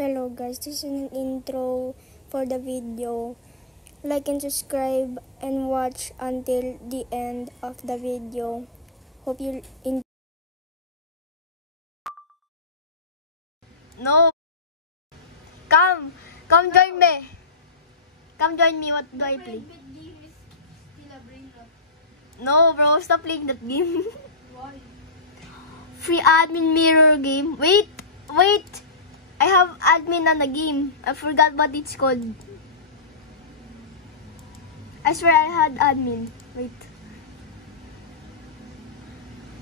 Hello guys, this is an intro for the video. Like and subscribe and watch until the end of the video. Hope you enjoy. No. Come join me. Come join me. What do I play? No, bro, stop playing that game. Why? Free admin mirror game. Wait. I have admin on the game. I forgot what it's called. I swear I had admin. Wait.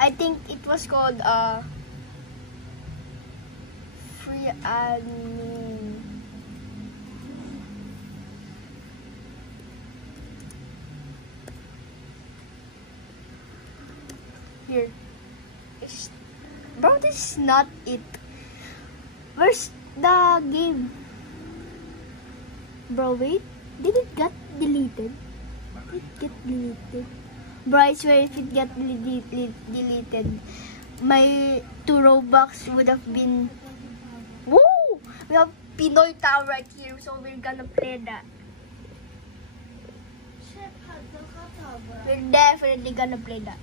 I think it was called free admin. Here. Bro, this is not it. Where's the game? Bro, wait. Did it get deleted? Did it get deleted? Bro, I swear if it get deleted, my 2 Robux would have been... Woo! We have Pinoy Town right here, so we're gonna play that. We're definitely gonna play that.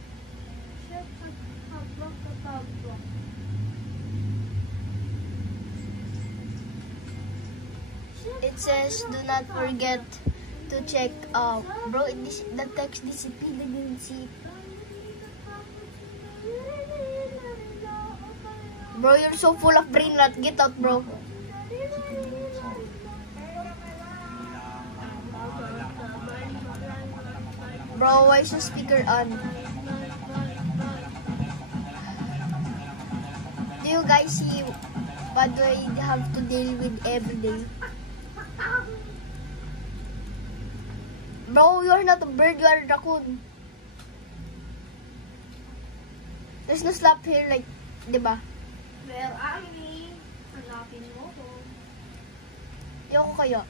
It says, do not forget to check bro, the text disappeared. I didn't see it. Bro, you're so full of brain rot. Get out, bro. Bro, why is your speaker on? Do you guys see what do I have to deal with every day? Bro, you're not a bird, you are a raccoon. There's no slap here, like, diba? Where are we? Hanapin mo ko. Yoko kayo.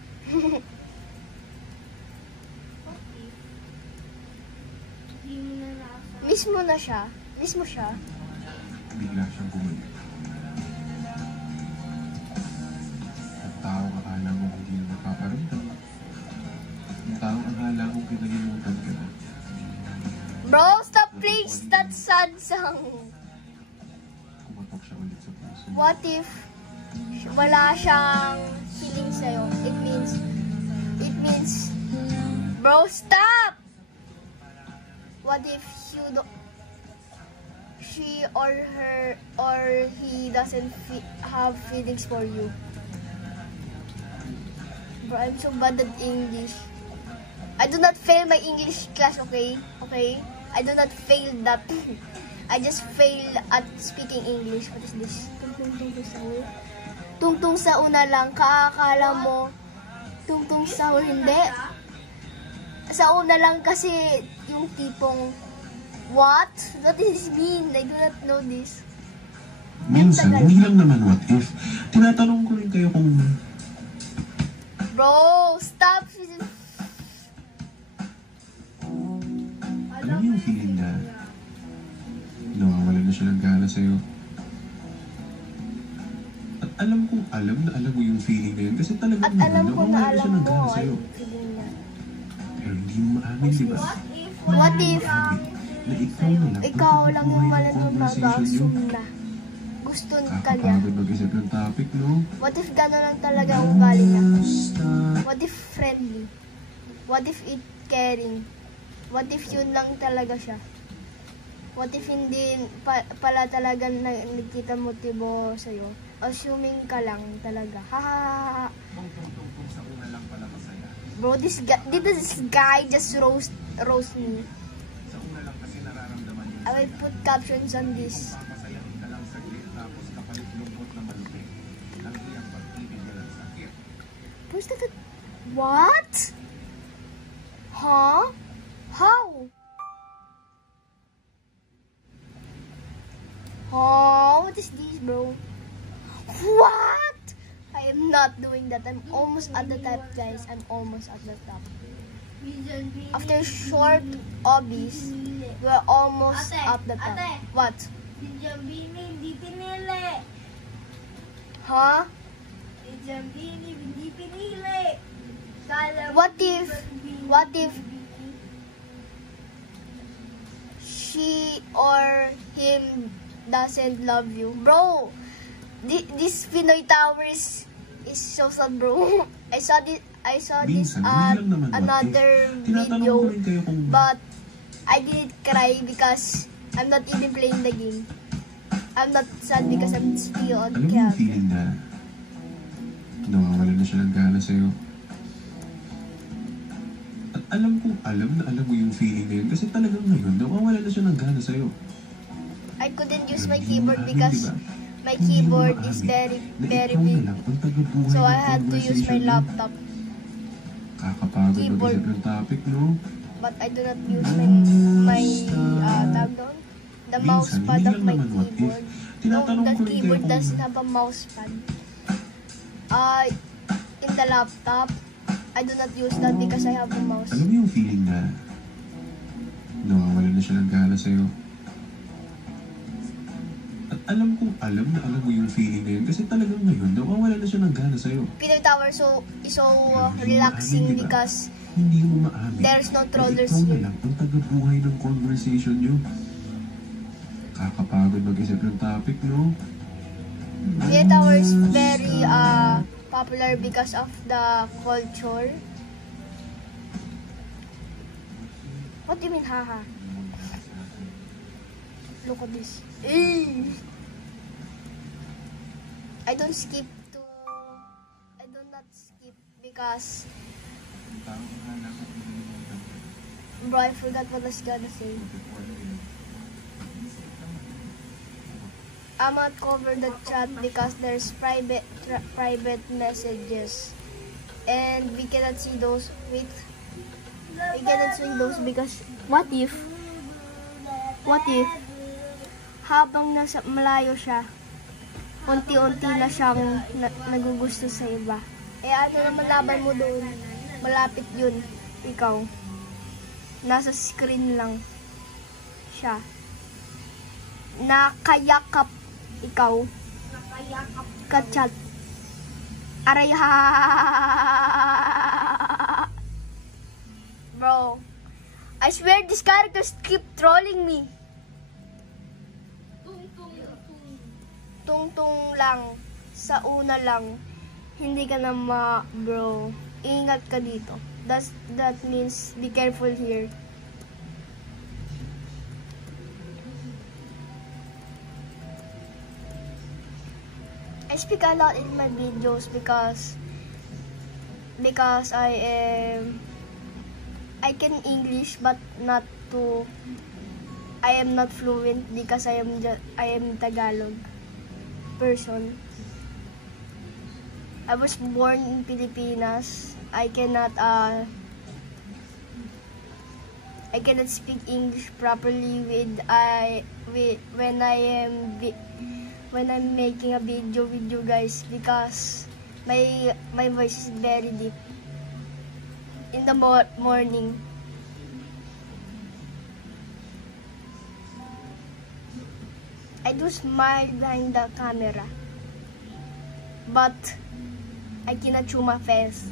Hindi mo na nasa. Mismo na siya. Mismo siya. Bigla siyang bumalik. At tao akala mo hindi na nagpaparamdam. Ang tao akala mo pinalimutan ka na. Bro, stop playing that sad song. Kumatok siya ulit sa puso. What if wala siyang feeling sa'yo? It means, bro, stop! What if she or he doesn't have feelings for you? Bro, I'm so bad at English. I do not fail my English class, okay? Okay? I do not fail that. I just fail at speaking English. What is this? Tungtung sa una lang. Kakala mo. Tungtung sa hindi. Sa una lang kasi yung tipong what? What does this mean? I do not know this. Minsan, hindi lang naman what if. Tinatanong ko rin kayo kung... Bro, stop! Alam mo yung feeling na nawawala na siya ng gana sa'yo? At alam kong alam mo yung feeling na yun kasi talagang At alam ko na nawawala alam siya ng mo gana ay sa'yo. feeling niya. Pero hindi mo maamin, di ba? What if Na ikaw lang yung pag malanong mag-assume na gusto ka niya? Kakapagod mag-isip ng topic, no? What if gano'n lang talaga ang ugali niya? What if friendly? What if it caring? What if yun lang talaga siya? What if hindi pala talaga nagkita motibo sa'yo? Assuming ka lang talaga. Ha. Sa una lang pala masaya. Bro, this guy just roast me. Sa una lang kasi nararamdaman yun. I will put captions on this. Papasayahin ka lang saglit tapos kapalit lungkot na malupit. Ang iyang pag-ibig na lang sakit. Where's that? What? Huh? How? Oh, what is this, bro? What? I am not doing that. I'm almost at the top, guys. I'm almost at the top. After short obbies, we're almost at the top. What? Si Jabini hindi pinili. Huh? Si Hindi pinili. What if she or him doesn't love you? Bro, this Pinoy Tower is so sad, bro. I saw this Minsan, at hindi lang naman another tinatanong video, ko rin kayo kung but I didn't cry because I'm not even playing the game. I'm not sad because I'm still on alam mo yung camp. feeling na nawawala na siya ng gana sa'yo. At alam mo yung feeling na yun kasi talagang ngayon nawawala na siya ng gana sa'yo. I couldn't use Pero my hindi mo keyboard maamin, because diba? my Hindi mo keyboard is maamin very na very ikaw na big. lang ang tagabuhay So ng I had to use my conversation mo. laptop. Kakapagod Keyboard. mag-isip ng topic, no? But I do not use my tag doon, the Minsan, mouse pad hindi of lang my naman what if. keyboard. No, Tinatanong the ko rin kayo keyboard kung doesn't have a mouse pad. In the laptop, I do not use that because I have a mouse. alam mo yung feeling na nawawala na siya ng gana sa'yo. At alam mo yung feeling na yun kasi talagang ngayon nawawala na siya ng gana sa'yo. Pinoy Tower is so Hindi relaxing mo maamin, diba? because Hindi mo maamin. there's no trollers ikaw na here. lang ang tagabuhay ng conversation nyo. Kakapagod mag-isip ng topic, no? Pinoy Tower is very popular because of the culture. What do you mean, haha? Look at this. I do not skip because, bro, I forgot what I was gonna say. I'm not cover the chat because there's private messages, and we cannot see those. We cannot see those because what if habang nasa malayo siya, unti-unti na siyang nagugusto sa iba. Eh ano naman laban mo doon? Malapit yun. Ikaw. Nasa screen lang siya. Nakayakap ikaw. Kachat. Aray ha. Bro, I swear these characters keep trolling me. Tung-tung lang. Sa una lang. Hindi ka na bro. Ingat ka dito. That means be careful here. I speak a lot in my videos because I can English but not to I am not fluent because I am Tagalog person. I was born in Pilipinas. I cannot speak English properly when I'm making a video with you guys because my voice is very deep in the morning. I do smile behind the camera, but I cannot show my face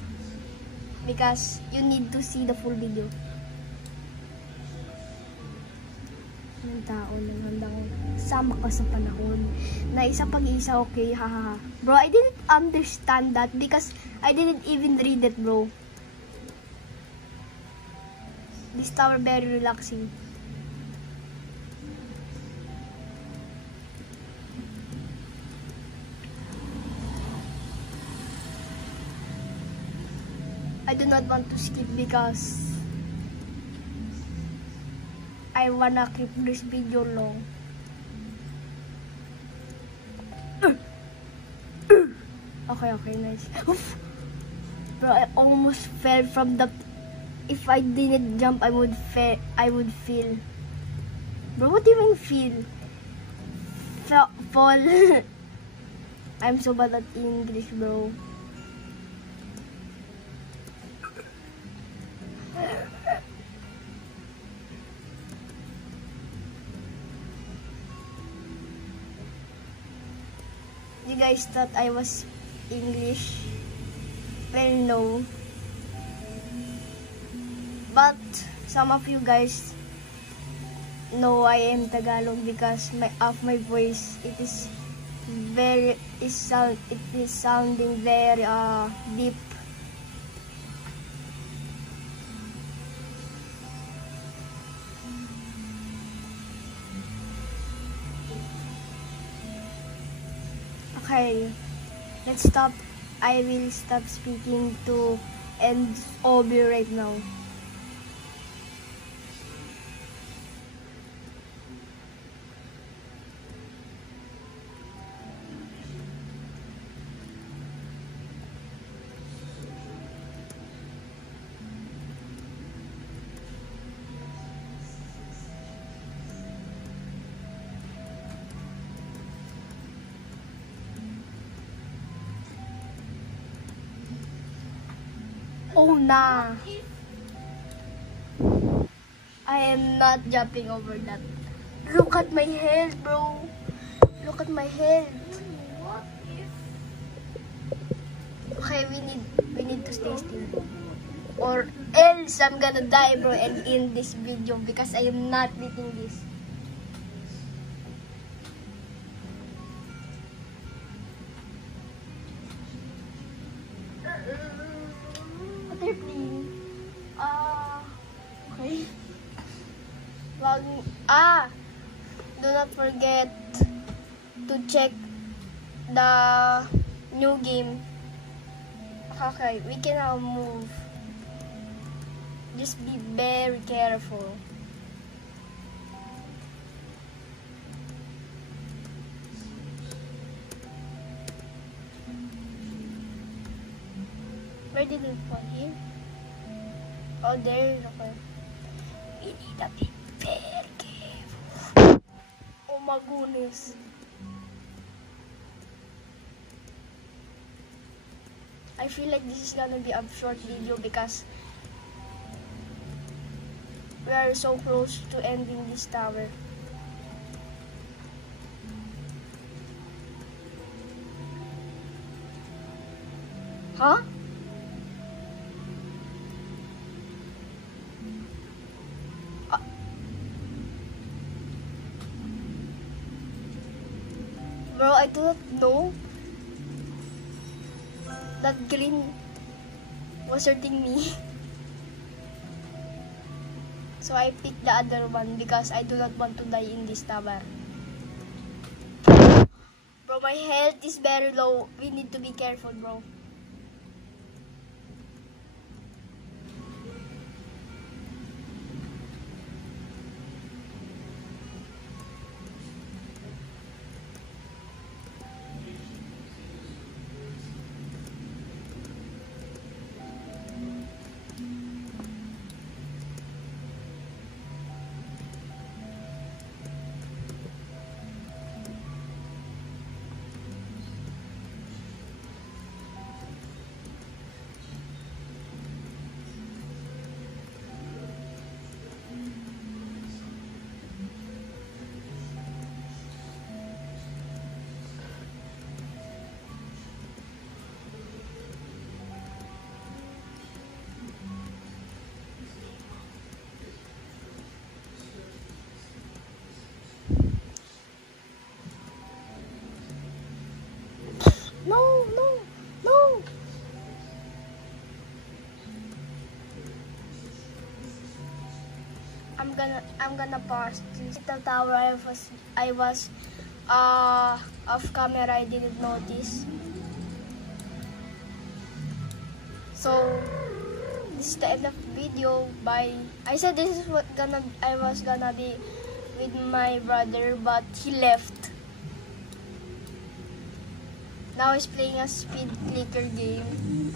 because you need to see the full video. Ng tao na handang sama ka sa panahon na isa pag-isa, okay, haha. Bro, I didn't understand that because I didn't even read it, bro. This tower very relaxing. I do not want to skip because I wanna keep this video long. Okay, nice. Bro, I almost fell from the. If I didn't jump, I would feel. Bro, what do you mean feel? Fall. I'm so bad at English, bro. You guys thought I was English. Well, no. But some of you guys know I am Tagalog because my voice it is sounding very deep. Okay, let's stop. I will stop speaking to end OB right now. Oh nah. I am not jumping over that. Look at my health, bro. Look at my health. What if? Okay, we need to stay still. Or else I'm gonna die, bro, and end this video because I am not beating this. Water, please. Okay. Do not forget to check the new game. Okay, we can now move. Just be very careful. Where did it fall? Here? Oh, there. Okay. We need to be very careful. Oh my goodness. I feel like this is gonna be a short video because we are so close to ending this tower. Huh? Bro, I do not know that green was hurting me. So I picked the other one because I do not want to die in this tower. Bro, my health is very low. We need to be careful, bro. No, no, no. I'm gonna pause this. The tower I was off camera. I didn't notice. So this is the end of the video. Bye. I said this is I was gonna be with my brother, but he left. Now he's playing a speed clicker game.